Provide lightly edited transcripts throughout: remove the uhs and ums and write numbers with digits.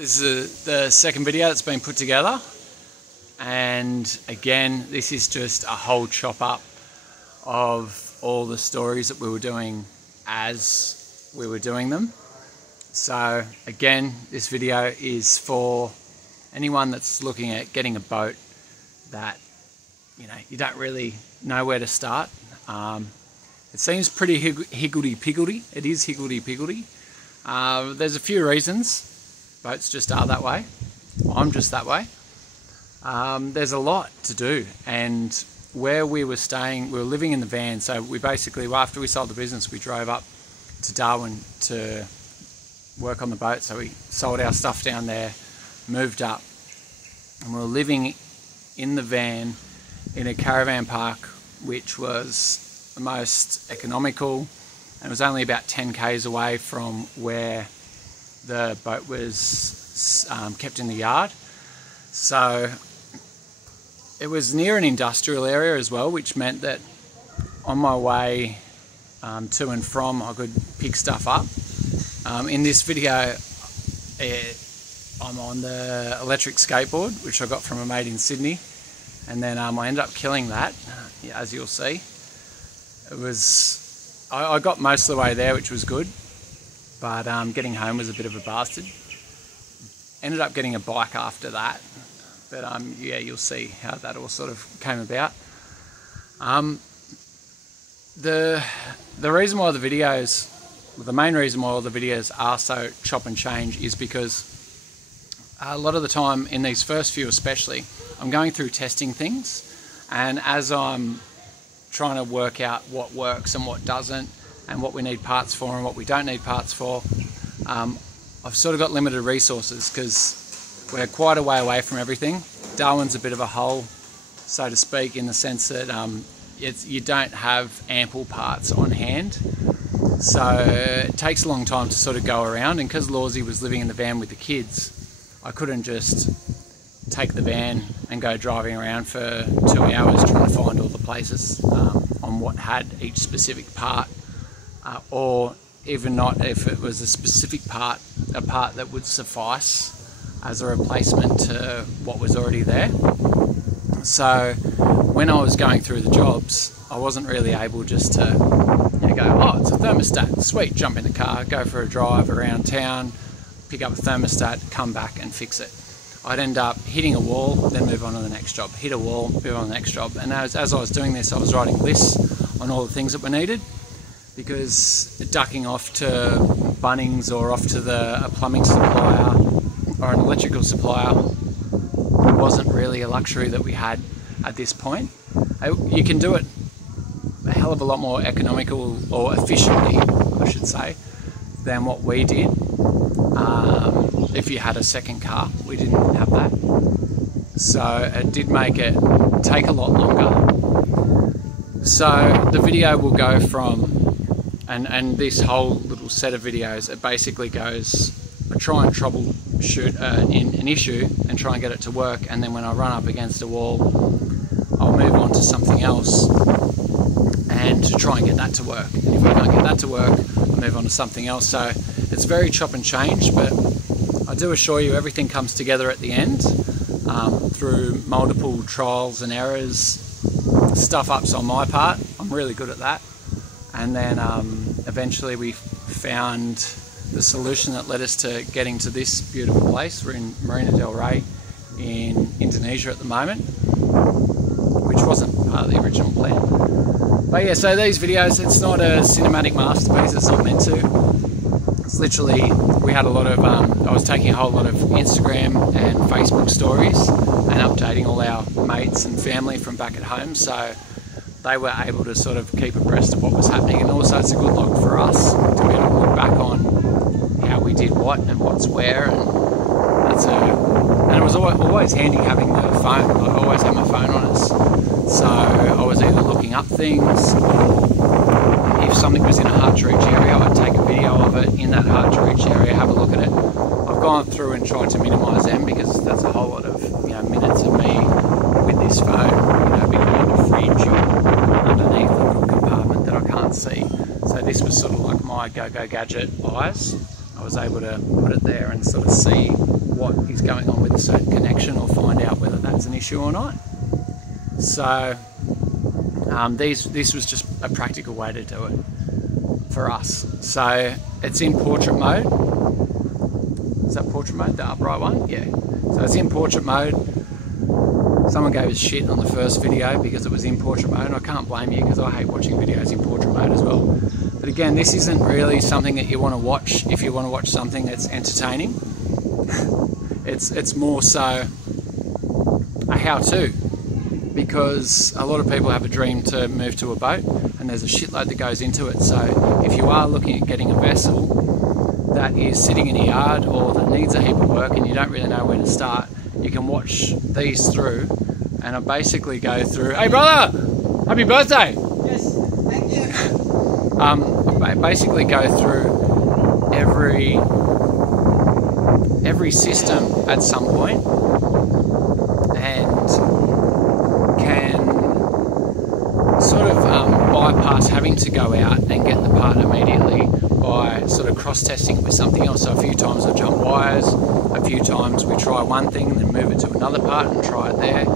This is the second video that's been put together, and again this is just a whole chop up of all the stories that we were doing as we were doing them. So again, this video is for anyone that's looking at getting a boat that you don't really know where to start. It seems pretty higgledy-piggledy. It is higgledy-piggledy. There's a few reasons. Boats just are that way. I'm just that way. There's a lot to do, and where we were staying, we were living in the van, so we basically, after we sold the business, we drove up to Darwin to work on the boat. So we sold our stuff down there, moved up, and we were living in the van in a caravan park, which was the most economical, and it was only about 10 k's away from where the boat was kept in the yard. So it was near an industrial area as well, which meant that on my way to and from, I could pick stuff up. In this video, I'm on the electric skateboard, which I got from a mate in Sydney, and then I ended up killing that, as you'll see. It was, I got most of the way there, which was good, but getting home was a bit of a bastard. Ended up getting a bike after that, but yeah, you'll see how that all sort of came about. The reason why the videos, the main reason why all the videos are so chop and change is because a lot of the time, in these first few especially, I'm going through testing things, and as I'm trying to work out what works and what doesn't, and what we need parts for and what we don't need parts for, I've sort of got limited resources because we're quite a way away from everything. Darwin's a bit of a hole, so to speak, in the sense that you don't have ample parts on hand. So it takes a long time to sort of go around, and because Lawsy was living in the van with the kids, I couldn't just take the van and go driving around for 2 hours trying to find all the places on what had each specific part. Or even not, if it was a specific part, a part that would suffice as a replacement to what was already there. So when I was going through the jobs, I wasn't really able just to go, oh, it's a thermostat, sweet, jump in the car, go for a drive around town, pick up a thermostat, come back and fix it. I'd end up hitting a wall, then move on to the next job, hit a wall, move on to the next job. And as I was doing this, I was writing lists on all the things that were needed, because ducking off to Bunnings or off to a plumbing supplier or an electrical supplier wasn't really a luxury that we had at this point. You can do it a hell of a lot more economical or efficiently, I should say, than what we did. If you had a second car, we didn't have that. So it did make it take a lot longer. So the video will go from, and this whole little set of videos, it basically goes, I try and troubleshoot an issue and try and get it to work, and then when I run up against a wall, I'll move on to something else and to try and get that to work. And if I can't get that to work, I'll move on to something else. So it's very chop and change, but I do assure you everything comes together at the end through multiple trials and errors, stuff ups on my part. I'm really good at that. And then eventually we found the solution that led us to getting to this beautiful place. We're in Marina del Rey in Indonesia at the moment, which wasn't part of the original plan. But yeah, so these videos, it's not a cinematic masterpiece, it's not meant to. It's literally, we had a lot of, I was taking a whole lot of Instagram and Facebook stories and updating all our mates and family from back at home, so they were able to sort of keep abreast of what was happening, and also it's a good log for us to be able to look back on how we did what and what's where, and it was always handy having the phone. I always had my phone on us, so I was either looking up things, or if something was in a hard to reach area, I'd take a video of it in that hard to reach area, have a look at it. I've gone through and tried to minimise them, because that's a whole lot of minutes of me with this phone, behind a fridge or underneath a little compartment that I can't see. So this was sort of like my go-go gadget eyes. I was able to put it there and sort of see what is going on with a certain connection or find out whether that's an issue or not. So this was just a practical way to do it for us. So it's in portrait mode. Is that portrait mode, the upright one? Yeah. So it's in portrait mode. Someone gave us shit on the first video because it was in portrait mode, and I can't blame you because I hate watching videos in portrait mode as well. But again, this isn't really something that you want to watch if you want to watch something that's entertaining. It's more so a how-to, because a lot of people have a dream to move to a boat and there's a shitload that goes into it. So if you are looking at getting a vessel that is sitting in a yard or that needs a heap of work and you don't really know where to start, you can watch these through, and I basically go through, hey brother, happy birthday! Yes, thank you. I basically go through every system at some point and can sort of bypass having to go out and get the part immediately by sort of cross-testing with something else. So a few times I jump wires, a few times we try one thing and then move it to another part and try it there,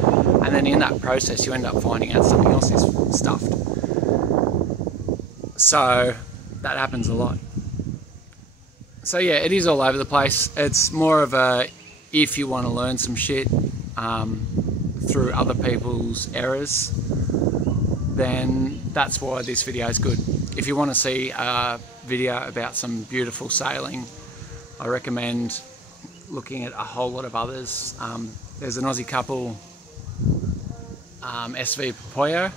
and then in that process you end up finding out something else is stuffed. So that happens a lot. So yeah, it is all over the place. It's more of a, if you want to learn some shit through other people's errors, then that's why this video is good. If you want to see a video about some beautiful sailing, I recommend looking at a whole lot of others. There's an Aussie couple, SV Poyo,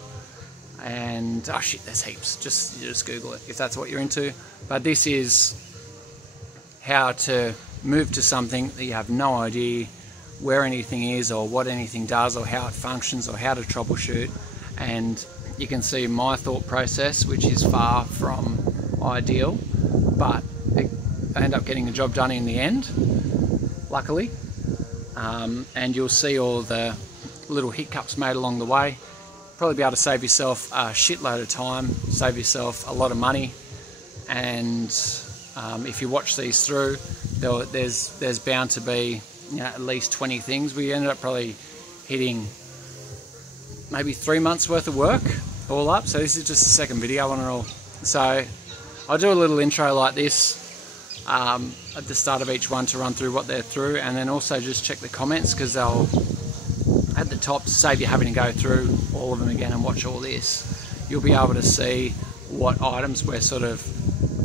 and oh shit, there's heaps. Just Google it if that's what you're into. But this is how to move to something that you have no idea where anything is or what anything does or how it functions or how to troubleshoot, and you can see my thought process, which is far from ideal, but I end up getting the job done in the end, luckily. And you'll see all the little hiccups made along the way. Probably be able to save yourself a shitload of time, save yourself a lot of money, and if you watch these through, there's bound to be, you know, at least 20 things. We ended up probably hitting maybe 3 months worth of work all up. So this is just the second video on it all. So I'll do a little intro like this at the start of each one to run through what they're through, and then also just check the comments, because they'll at the top, to save you having to go through all of them again and watch all this. You'll be able to see what items we're sort of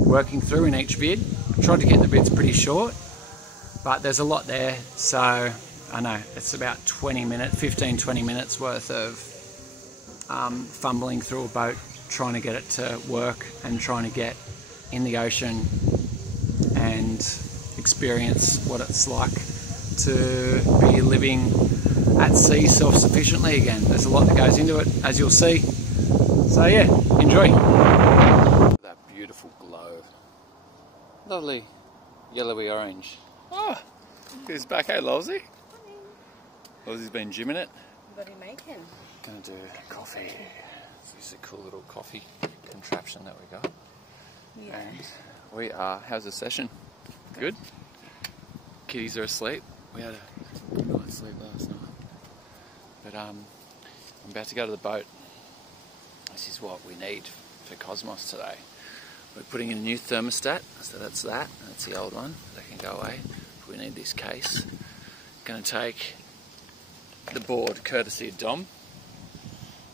working through in each vid. I tried to get the vids pretty short, but there's a lot there. So I know it's about 15-20 minutes worth of fumbling through a boat, trying to get it to work and trying to get in the ocean and experience what it's like to be living at sea self-sufficiently again. There's a lot that goes into it, as you'll see. So yeah, enjoy. That beautiful glow. Lovely yellowy orange. Oh, who's back? Hey, Lolsey. Lolsey's been gymming it. What are you making? Gonna do coffee. This is a cool little coffee contraption that we got. Yeah. And we are, how's the session? Good? Kitties are asleep. We had a good night's sleep last night. But I'm about to go to the boat. This is what we need for Cosmos today. We're putting in a new thermostat, so that's that. That's the old one. That can go away. We need this case. Going to take the board, courtesy of Dom,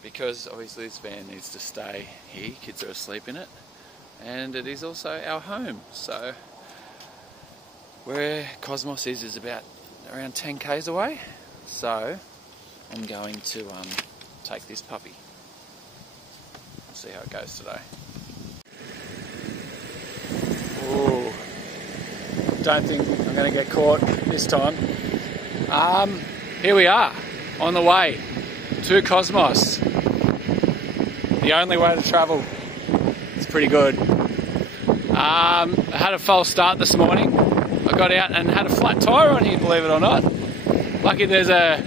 because obviously this van needs to stay here. Kids are asleep in it, and it is also our home. So where Cosmos is about around 10 k's away. So I'm going to take this puppy. We'll see how it goes today. Ooh, don't think I'm going to get caught this time. Here we are, on the way to Cosmos. The only way to travel. It's pretty good. I had a false start this morning. I got out and had a flat tyre on here, believe it or not. Lucky there's a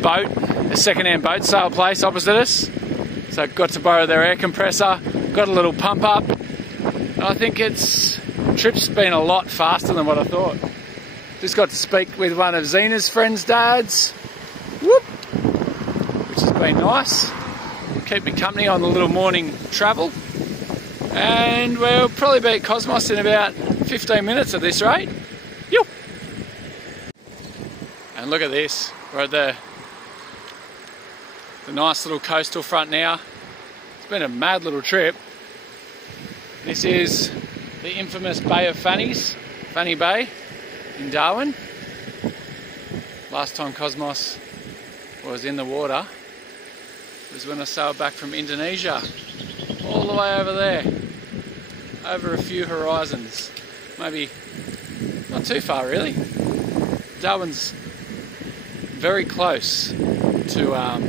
boat, a second-hand boat sale place opposite us. So got to borrow their air compressor, got a little pump up. And I think it's Trip's been a lot faster than what I thought. Just got to speak with one of Zena's friends' dads, whoop, which has been nice. Keep me company on the little morning travel. And we'll probably be at Cosmos in about 15 minutes at this rate. Yo! And look at this, we're at the nice little coastal front now. It's been a mad little trip. This is the infamous Bay of Fannies, Fanny Bay in Darwin. Last time Cosmos was in the water was when I sailed back from Indonesia, all the way over there, over a few horizons, maybe not too far really. Darwin's very close to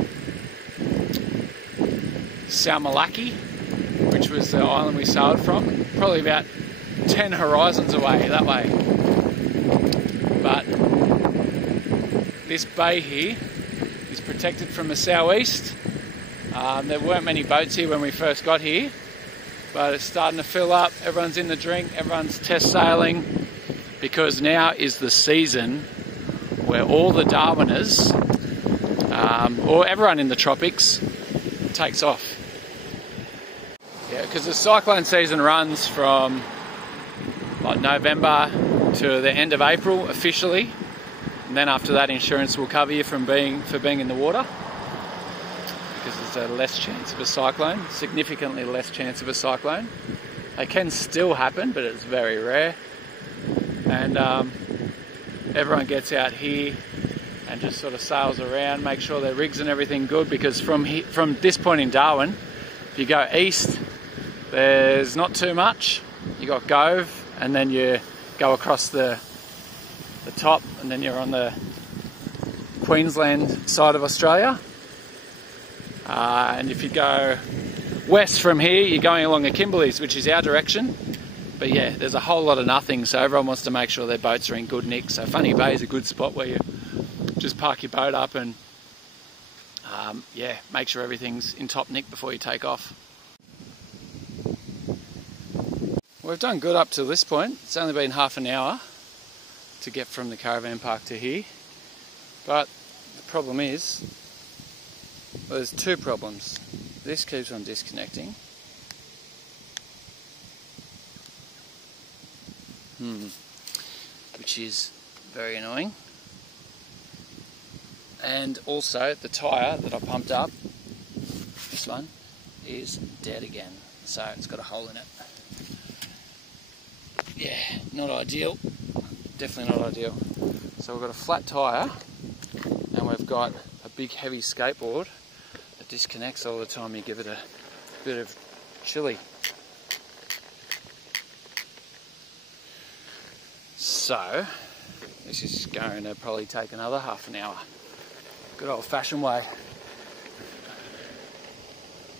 Malacca, which was the island we sailed from, probably about 10 horizons away that way. But this bay here is protected from the southeast. There weren't many boats here when we first got here, but it's starting to fill up. Everyone's in the drink, everyone's test sailing, because now is the season where all the Darwiners, or everyone in the tropics, takes off. Yeah, because the cyclone season runs from like November to the end of April officially, and then after that insurance will cover you for being in the water, because there's a less chance of a cyclone, significantly less chance of a cyclone. They can still happen, but it's very rare. And everyone gets out here and just sort of sails around, make sure their rigs and everything good, because from this point in Darwin, if you go east, there's not too much. You got Gove, and then you go across the top, and then you're on the Queensland side of Australia. And if you go west from here, you're going along the Kimberleys, which is our direction. But yeah, there's a whole lot of nothing, so everyone wants to make sure their boats are in good nick. So Fanny Bay is a good spot where you just park your boat up and yeah, make sure everything's in top nick before you take off. We've done good up to this point. It's only been half an hour to get from the caravan park to here. But the problem is, well, there's two problems. This keeps on disconnecting. Which is very annoying. And also the tyre that I pumped up, this one, is dead again. So it's got a hole in it. Yeah, not ideal. Definitely not ideal. So we've got a flat tyre, and we've got a big heavy skateboard that disconnects all the time you give it a bit of chili. So this is going to probably take another half an hour. Good old fashioned way.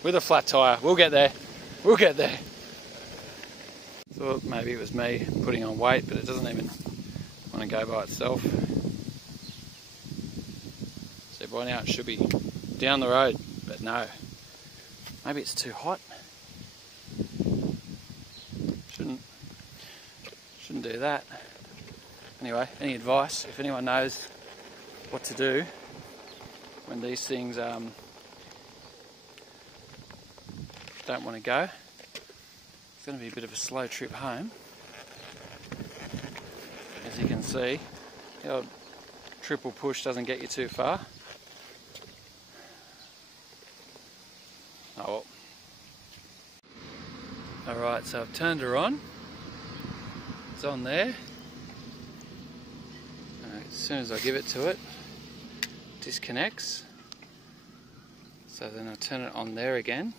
With a flat tyre. We'll get there. We'll get there. Thought maybe it was me putting on weight, but it doesn't even want to go by itself. So by now it should be down the road, but no. Maybe it's too hot. Shouldn't do that. Anyway, any advice, if anyone knows what to do when these things don't want to go. It's going to be a bit of a slow trip home. As you can see, the old triple push doesn't get you too far. Oh well. Alright, so I've turned her on. It's on there. As soon as I give it to it, it disconnects. So then I turn it on there again.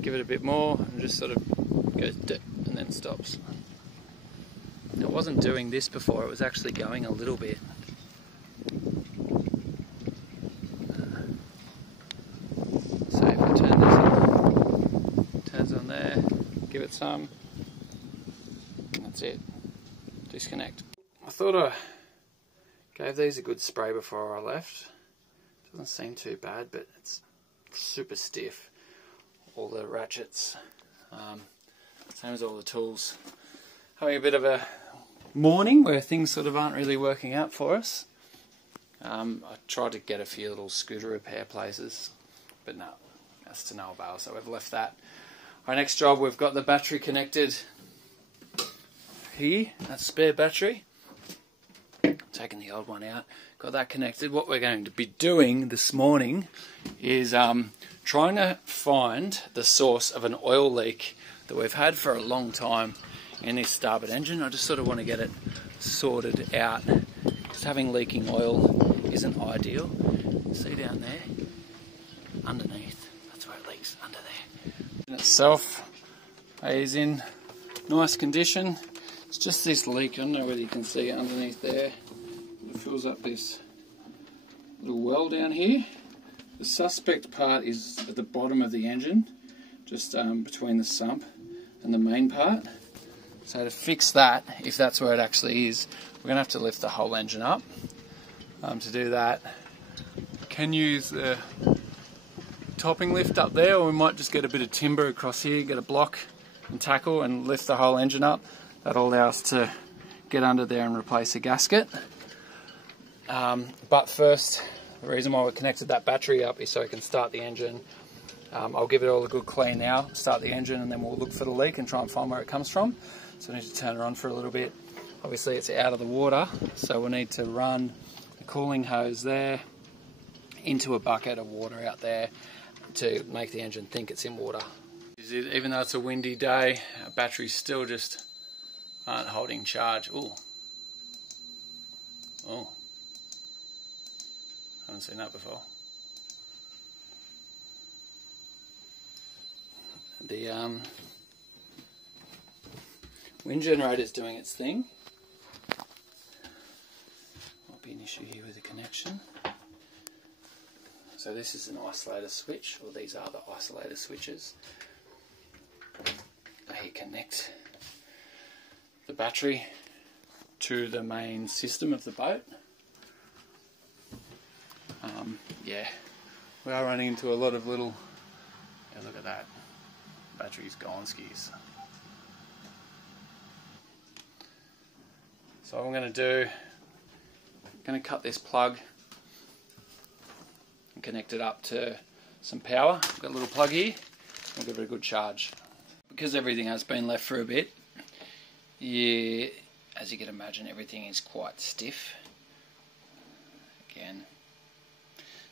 Give it a bit more and just sort of goes dip and then stops. It wasn't doing this before, it was actually going a little bit. So if I turn this on, turns on there, give it some, and that's it. Disconnect. I thought I gave these a good spray before I left. Doesn't seem too bad, but it's super stiff. all the ratchets, same as all the tools. Having a bit of a morning where things sort of aren't really working out for us. I tried to get a few little scooter repair places, but no, that's to no avail, so we've left that. Our next job, we've got the battery connected here, that spare battery. Taking the old one out, got that connected. What we're going to be doing this morning is trying to find the source of an oil leak that we've had for a long time in this starboard engine. I just sort of want to get it sorted out. Just having leaking oil isn't ideal. See down there, underneath, that's where it leaks, under there. In itself is in nice condition. It's just this leak, I don't know whether you can see it underneath there. It fills up this little well down here. The suspect part is at the bottom of the engine, just between the sump and the main part. So to fix that, if that's where it actually is, we're going to have to lift the whole engine up. To do that, we can use the topping lift up there, or we might just get a bit of timber across here, get a block and tackle and lift the whole engine up. That'll allow us to get under there and replace a gasket. But first, the reason why we connected that battery up is so we can start the engine. I'll give it all a good clean now, start the engine, and then we'll look for the leak and try and find where it comes from. So I need to turn her on for a little bit. Obviously it's out of the water, so we'll need to run the cooling hose there into a bucket of water out there to make the engine think it's in water. Even though it's a windy day, our batteries still just aren't holding charge. Ooh. Oh. Haven't seen that before. The wind generator's doing its thing. Might be an issue here with the connection. So this is an isolator switch, or these are the isolator switches. They connect the battery to the main system of the boat. Yeah, we are running into a lot of little, yeah, look at that, battery's gone skis. So what I'm going to do, I'm going to cut this plug and connect it up to some power. I've got a little plug here, I'll give it a good charge. Because everything has been left for a bit, yeah, as you can imagine, everything is quite stiff. Again,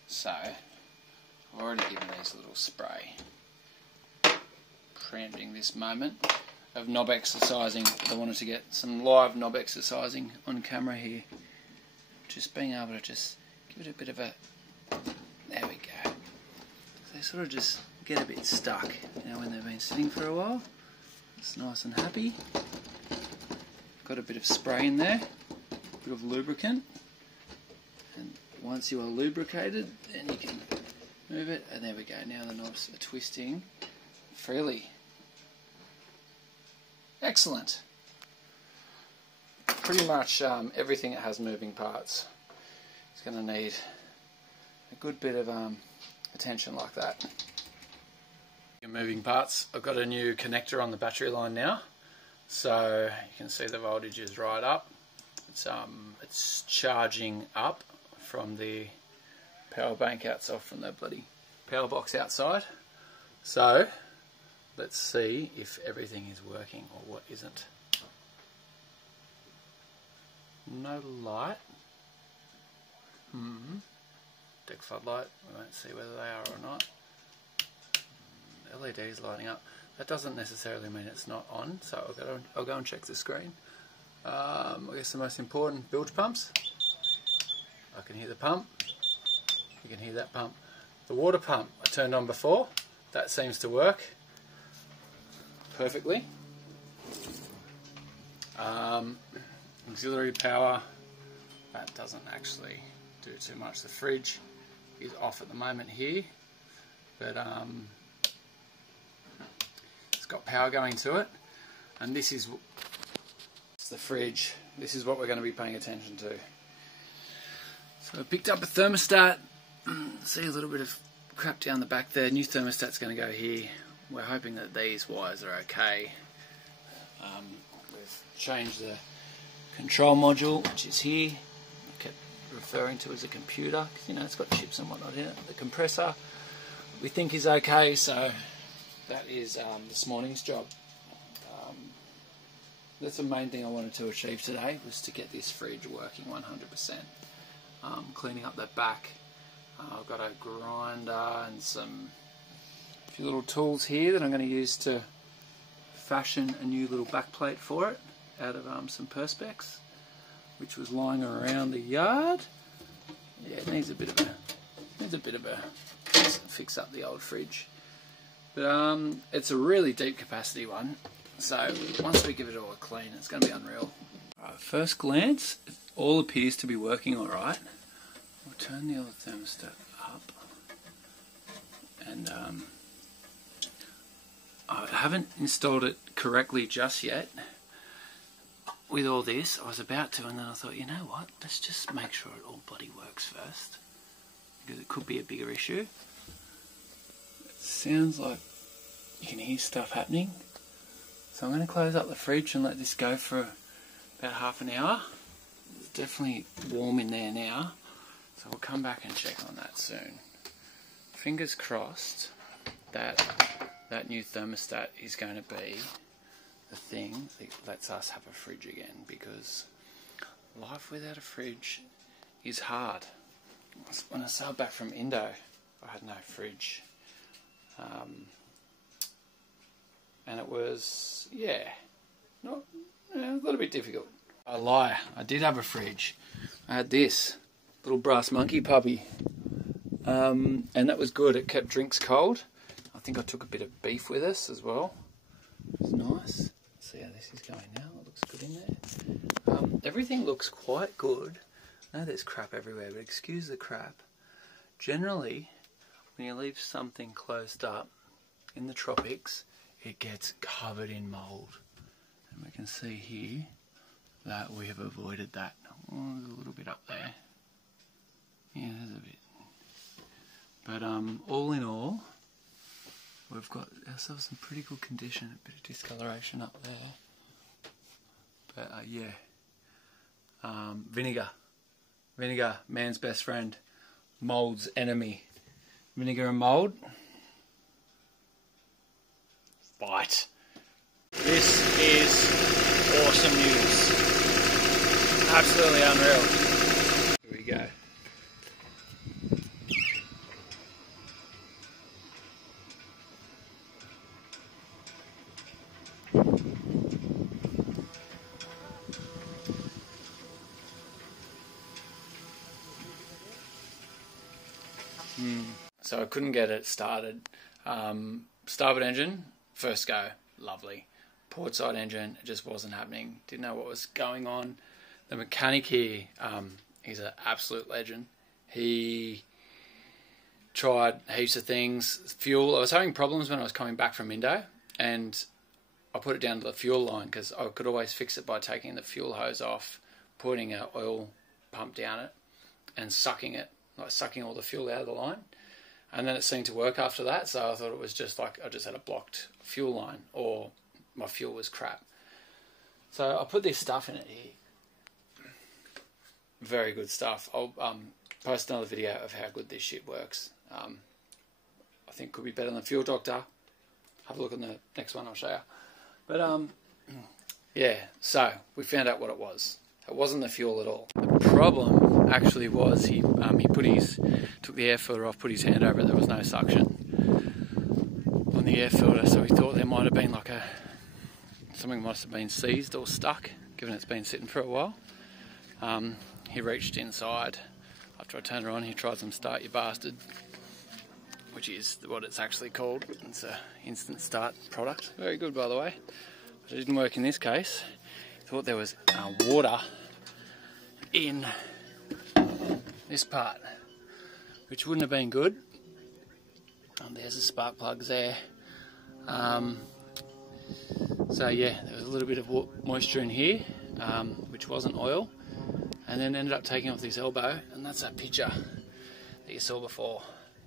so I've already given these a little spray, preempting this moment of knob exercising. I wanted to get some live knob exercising on camera here. Just being able to just give it a bit of a, there we go. So they sort of just get a bit stuck, you know, when they've been sitting for a while. It's nice and happy. Got a bit of spray in there, a bit of lubricant, and once you are lubricated, then you can move it, and there we go. Now the knobs are twisting freely. Excellent. Pretty much everything that has moving parts is going to need a good bit of attention like that. Moving parts. I've got a new connector on the battery line now, so you can see the voltage is right up. It's charging up from the power bank outside, from the bloody power box outside. So let's see if everything is working or what isn't. No light. Deck floodlight. We won't see whether they are or not. LED's lighting up. That doesn't necessarily mean it's not on, so I'll go and check the screen. I guess the most important, bilge pumps. I can hear the pump. You can hear that pump. The water pump I turned on before. That seems to work perfectly. Auxiliary power, that doesn't actually do too much. The fridge is off at the moment here, but it's got power going to it, and this is the fridge. This is what we're going to be paying attention to. So I picked up a thermostat. See a little bit of crap down the back there. New thermostat's going to go here. we're hoping that these wires are okay. We've changed the control module, which is here. I kept referring to as a computer, because you know it's got chips and whatnot in it. The compressor we think is okay, so that is this morning's job. That's the main thing I wanted to achieve today, was to get this fridge working 100%. Cleaning up the back. I've got a grinder and a few little tools here that I'm going to use to fashion a new little backplate for it out of some Perspex, which was lying around the yard. Yeah, it needs a bit of a fix up the old fridge, but it's a really deep capacity one. So once we give it all a clean, it's going to be unreal. Right, first glance, it all appears to be working all right. We'll turn the old thermostat up, and I haven't installed it correctly just yet. With all this, I was about to, and then I thought, you know what, let's just make sure it all bloody works first, because it could be a bigger issue. It sounds like you can hear stuff happening. So I'm going to close up the fridge and let this go for about half an hour. It's definitely warm in there now, so we'll come back and check on that soon. Fingers crossed that that new thermostat is going to be the thing that lets us have a fridge again, because life without a fridge is hard. When I sailed back from Indo, I had no fridge. And it was, yeah, a little bit difficult. I lie, I did have a fridge. I had this little brass monkey puppy, and that was good. It kept drinks cold. I think I took a bit of beef with us as well. It's nice. See how this is going now. It looks good in there. Everything looks quite good. I know there's crap everywhere, but excuse the crap. Generally, when you leave something closed up in the tropics, it gets covered in mould. And we can see here that we have avoided that. Oh, there's a little bit up there. Yeah, there's a bit. But all in all, we've got ourselves some pretty good condition. A bit of discoloration up there. But yeah. Vinegar. Vinegar, man's best friend. Mould's enemy. Vinegar and mould. Fight. This is awesome news. Absolutely unreal. Here we go. So I couldn't get it started. Starboard engine, first go, lovely. Port side engine, it just wasn't happening. Didn't know what was going on. The mechanic here, he's an absolute legend. He tried heaps of things. Fuel, I was having problems when I was coming back from Indo, and I put it down to the fuel line, because I could always fix it by taking the fuel hose off, putting an oil pump down it, and sucking it, like sucking all the fuel out of the line. And then it seemed to work after that, so I thought it was just like I just had a blocked fuel line, or my fuel was crap. So I put this stuff in it here. Very good stuff. I'll post another video of how good this shit works. I think it could be better than Fuel Doctor. Have a look on the next one, I'll show you. But yeah, so we found out what it was. It wasn't the fuel at all. The problem actually was he took the air filter off, put his hand over it, there was no suction on the air filter, so we thought there might have been like something must have been seized or stuck, given it's been sitting for a while. He reached inside. After I turned it on, he tried some Start You Bastard, which is what it's actually called. It's an instant start product. Very good, by the way. But it didn't work in this case. Thought there was water in this part, which wouldn't have been good. There's the spark plugs there. So yeah, there was a little bit of moisture in here, which wasn't oil, and then ended up taking off this elbow, and that's that picture that you saw before.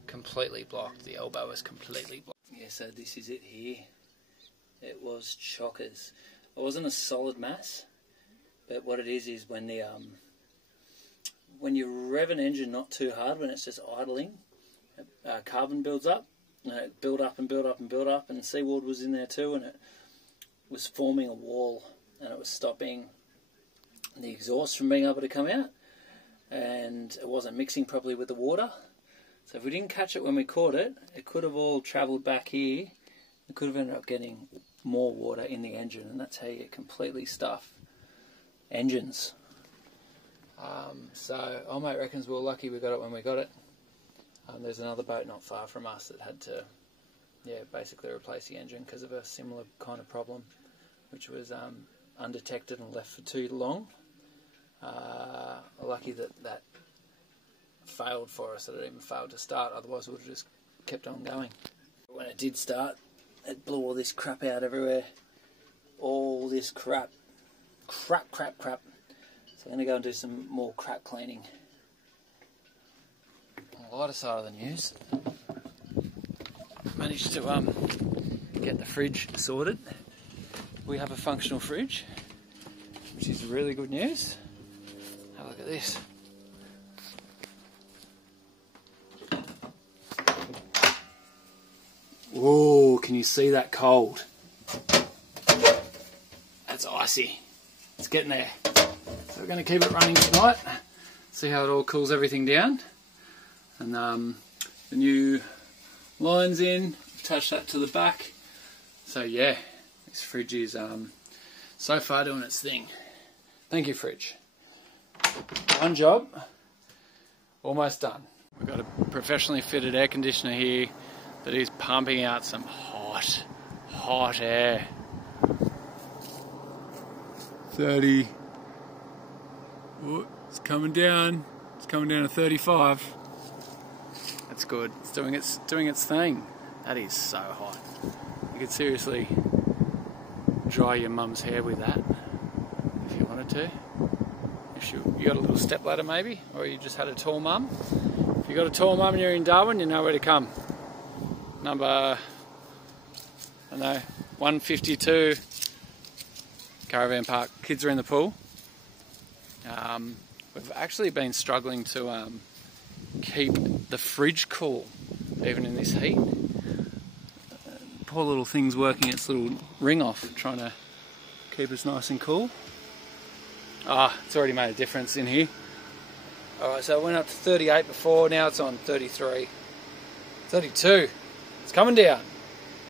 Completely blocked. The elbow was completely blocked. Yeah, Yeah, so this is it here. It was chockers. It wasn't a solid mass, but what it is when the when you rev an engine not too hard, when it's just idling, carbon builds up, and it build up and build up and build up, and seawater was in there too, and it was forming a wall, and it was stopping the exhaust from being able to come out, and it wasn't mixing properly with the water. So if we didn't catch it when we caught it, it could have all travelled back here. It could have ended up getting more water in the engine, and that's how you completely stuff engines. So old mate reckons we were lucky we got it when we got it. There's another boat not far from us that had to, basically replace the engine because of a similar kind of problem, which was undetected and left for too long. Lucky that failed for us, that it even failed to start, otherwise we would have just kept on going. But when it did start, it blew all this crap out everywhere. All this crap. Crap. So I'm going to go and do some more crap cleaning. On the lighter side of the news, managed to get the fridge sorted. We have a functional fridge, which is really good news. Have a look at this. Whoa, can you see that cold? That's icy. It's getting there. So we're going to keep it running tonight, see how it all cools everything down. And the new lines in, attach that to the back. So yeah, this fridge is so far doing its thing. Thank you, fridge. One job, almost done. We've got a professionally fitted air conditioner here that is pumping out some hot air. 30. Ooh, it's coming down. It's coming down to 35. That's good. It's doing its thing. That is so hot. You could seriously dry your mum's hair with that if you wanted to. If you got a little stepladder maybe, or you just had a tall mum. If you got a tall mum and you're in Darwin, you know where to come. Number, I don't know, 152 Caravan Park. Kids are in the pool. We've actually been struggling to keep the fridge cool, even in this heat. Poor little thing's working its little ring off, trying to keep us nice and cool. It's already made a difference in here. Alright, so it went up to 38 before, now it's on 33. 32. It's coming down.